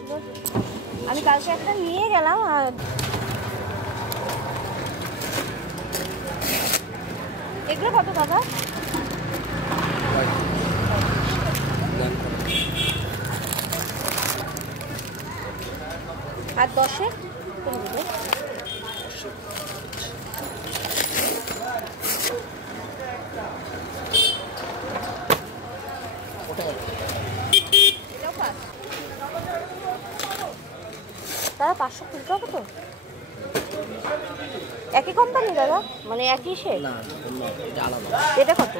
ছিল, আমি কালকে একটা নিয়ে গেলাম। আর এগুলো কত দাদা? আর 10-এ কোন দিবে? দাদা 500 খুলতে হবে তো? একই কোম্পানি দাদা, মানে একই সে? না এটা আলাদা। এটা কত?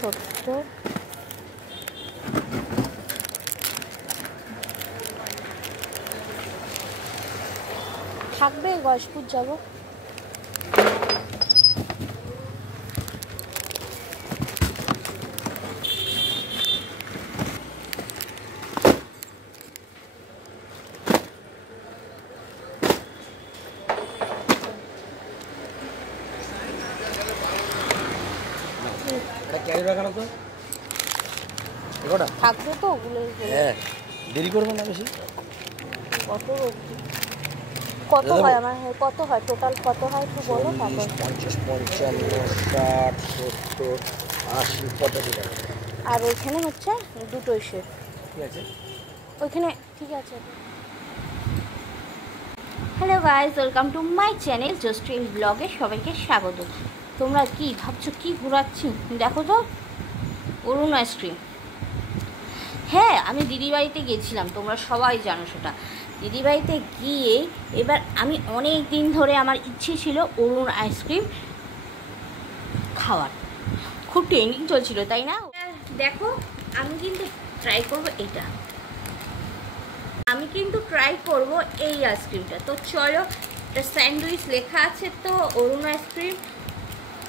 সত্তর। থাকবে, গয়েশপুর যাবো। থাকবে তো ওগুলো? হ্যাঁ, দেরি করবে না বেশি। কত কত হয় আমার? কত হয় টোটাল? কত হয় একটু বলো। 50, 55, 60, 70, 80, 85 টাকা। আর ওইখানে হচ্ছে দুটোই সে? ঠিক আছে ওইখানে ঠিক আছে। Hello guys, welcome to my channel জোস্ট্রিল ব্লগে সবাইকে স্বাগত। তোমরা কি ভাবছো কি ঘোরাচ্ছি? দেখো তো, অরুণ আইসক্রিম। হ্যাঁ, আমি দিদিবাড়িতে গেছিলাম, তোমরা সবাই জানো সেটা। দিদিবাড়িতে গিয়ে এবার আমি অনেক দিন ধরে আমার ইচ্ছে ছিল অরুণ আইসক্রিম খাওয়ার, খুব ট্রেন্ডিং চলছিল তাই না? দেখো, আমি কিন্তু ট্রাই করবো এটা, আমি কিন্তু ট্রাই করব এই আইসক্রিমটা। তো চলো, এটা স্যান্ডউইচ লেখা আছে তো, অরুণ আইসক্রিম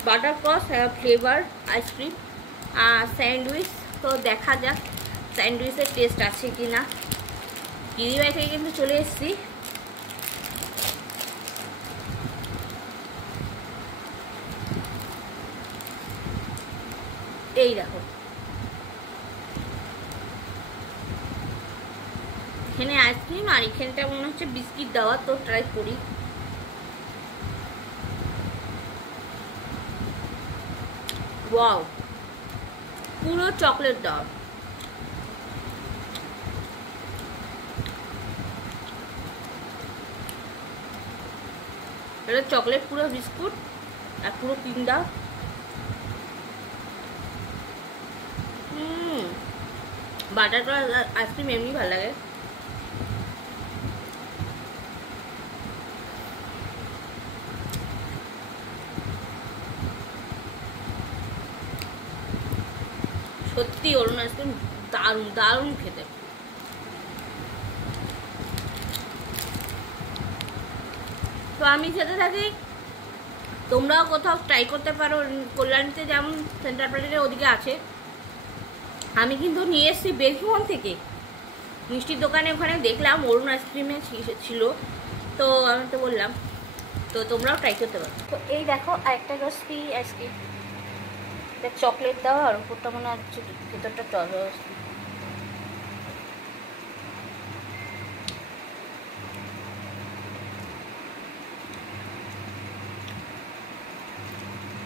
বাটারক্রস ফ্লেভার আইসক্রিম স্যান্ডউইচ। তো দেখা যাক স্যান্ডউইচের টেস্ট আছে কি না। দিদিবাড়ি থেকে কিন্তু চলে এসেছি। এই দেখো, এখানে আইসক্রিম আর এখানটা মনে হচ্ছে বিস্কিট দেওয়া। তো ট্রাই করি। ওয়াও, পুরো চকলেট দেওয়া। এটা চকলেট পুরো বিস্কুট আর পুরো ক্রিম দাও। বাটার আইসক্রিম এমনি ভালো লাগে। সত্যি অরুণ আইসক্রিম দারুণ দারুণ খেতে। তো আমি খেতে থাকি, তোমরাও কোথাও ট্রাই করতে পারো। কল্যাণীতে যেমন সেন্টার প্লেটের ওদিকে আছে। আমি কিন্তু নিয়ে এসেছি বেলভবন থেকে, মিষ্টির দোকানে ওখানে দেখলাম অরুণ আইসক্রিমে ছিল, তো আমি তো বললাম তো তোমরাও ট্রাই করতে পারো। তো এই দেখো আরেকটা রসি আইসক্রিম, এটা চকলেট দাও আর উপরটা মনে হচ্ছে ভেতরটা টলো।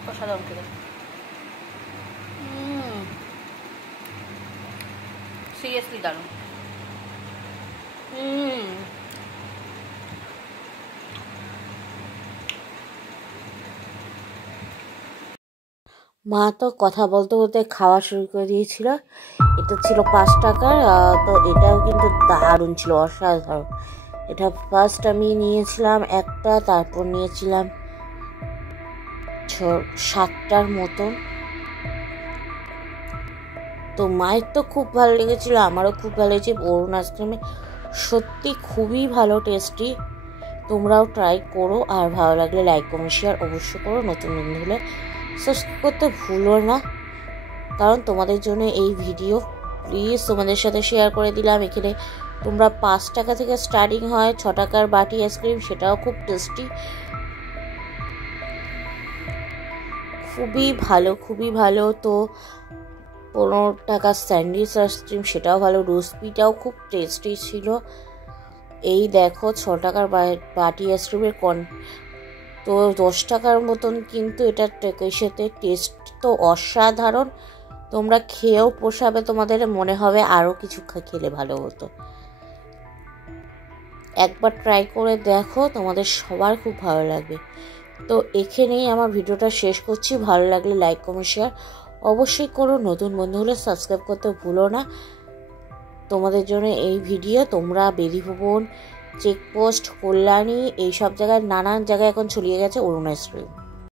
অসাধারণ খেতে। সিরিয়াসলি দারুণ। মা তো কথা বলতে বলতে খাওয়া শুরু করে দিয়েছিল। এটা ছিল 5 টাকার। তো এটাও কিন্তু দারুণ ছিল, অসাধারণ। এটা ফার্স্ট আমি নিয়েছিলাম একটা, তারপর নিয়েছিলাম 7টার মতন। তো মায়ের তো খুব ভালো লেগেছিল, আমারও খুব ভালো লেগেছে। অরুণ আইসক্রিমে সত্যি খুবই ভালো, টেস্টি। তোমরাও ট্রাই করো, আর ভালো লাগলে লাইক কমেন্ট শেয়ার অবশ্যই করো। নতুন বন্ধু হলে সাবস্ক্রাইব করতে ভুলো না, কারণ তোমাদের জন্য এই ভিডিও প্লিজ তোমাদের সাথে শেয়ার করে দিলাম। এখানে তোমরা 5 টাকা থেকে স্টার্টিং হয়, 6 টাকার বাটি আইসক্রিম, সেটাও খুব টেস্টি, খুবই ভালো। তো 15 টাকার স্যান্ডউইচ আইসক্রিম, সেটাও ভালো, রোজপিটাও খুব টেস্টি ছিল। এই দেখো 6 টাকার বাটি আইসক্রিমের তো 10 টাকার মতন, কিন্তু এটা সাথে টেস্ট তো অসাধারণ। তোমরা খেয়েও পোষাবে, তোমাদের মনে হবে আরও কিছু খেলে ভালো হতো। একবার ট্রাই করে দেখো, তোমাদের সবার খুব ভালো লাগবে। তো এখানেই আমার ভিডিওটা শেষ করছি। ভালো লাগলে লাইক কমেন্ট শেয়ার অবশ্যই করো। নতুন বন্ধু হলে সাবস্ক্রাইব করতে ভুলো না। তোমাদের জন্য এই ভিডিও তোমরা বেলি ভবন, চেকপোস্ট, কল্যাণী, এইসব জায়গায় নানান জায়গায় এখন ছড়িয়ে গেছে অরুণ আইসক্রিম।